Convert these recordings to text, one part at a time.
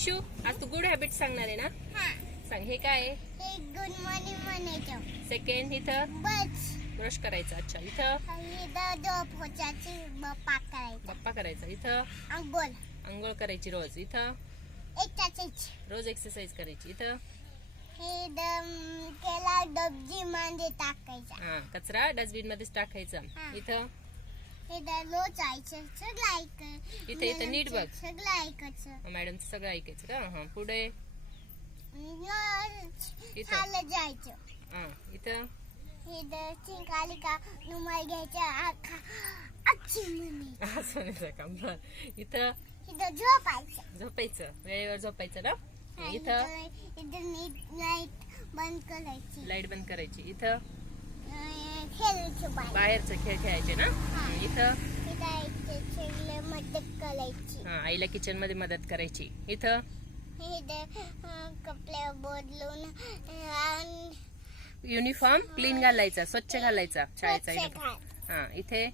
Issue आज तू good habit सांगणार आहे ना? हा. सांग हे काय गुड मॉर्निंग म्हणायचं. सेकंड इथं? बस. ब्रश करायचा अच्छा. इथं? बाप्पा करायचा करायचा. इथं? अंघोळ आंघोळ करायची रोज. इथं? रोज एक्सरसाइज करायची. इथं? हे केला डबजी मध्ये टाकायचा. हा कचरा डस्टबिन मध्येच टाकायचा. इथं? इथे- इथे नीट बघ. सगळं ऐकायचं मॅडमचं सगळं ऐकायचं का? हा पुढे. इथं. जायचं हा इथं. हे चिंकाली का घ्यायचा बरं. इथं. इथं झोपायचं. झोपायचं वेळेवर झोपायचं ना? इथं. इथं नीट लाइट बंद करायची. लाइट बंद करायची. इथं. बाहेरचं खेळ खेळायचे ना. इथं? मदत करायची. हा आईला किचनमध्ये मदत करायची. इथं? कपडे बदलून युनिफॉर्म क्लीन घालायचा स्वच्छ घालायचा शाळेचा युनिफॉर्म. हा इथे?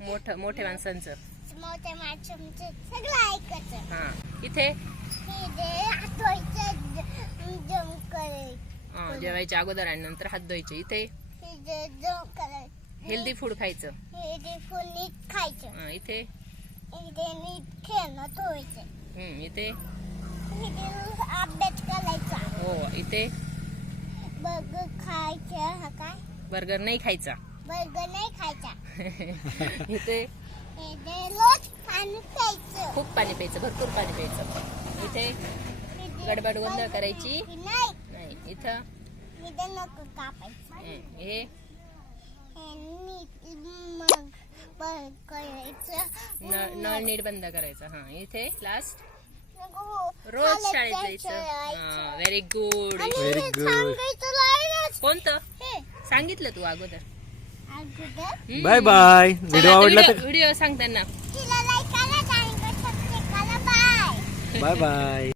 मोठं मोठ्या माणसांचं. मोठ्या माणसांचं सगळं ऐकायचं. हा इथे? जम करायचं. जेवायच्या अगोदर आणि नंतर हात धुवायचे. इथे इथे हेल्दी फूड खायचं. इथे फुल नीट खायचं इथे? इथे नीट खेळणं ठेवायचं इथे? अभ्यास करायचा हो इथे? बर्गर खायचं हा काय बर्गर नाही खायचा. बर्गर नाही खायचा इथे? इथे रोज पाणी प्यायचं खूप पाणी प्यायचं भरपूर पाणी प्यायचं. इथे? गडबड गोंधळ करायची. नाही इथं? नको कापायचं. हे हे? नीट मग बंद करायचं. नळ नीट बंद करायचा हा. इथे लास्ट नको रोज शाळेत जायचं. व्हेरी गुड हे. सांगायचं राहिलंच. कोणतं? हे, सांगितलं तू अगोदर. बाय बाय व्हिडिओ आवडला व्हिडिओ तर व्हिडिओ सांग त्यांना. तिला लाईक करा आणि सबस्क्राईब करा. Bye bye bye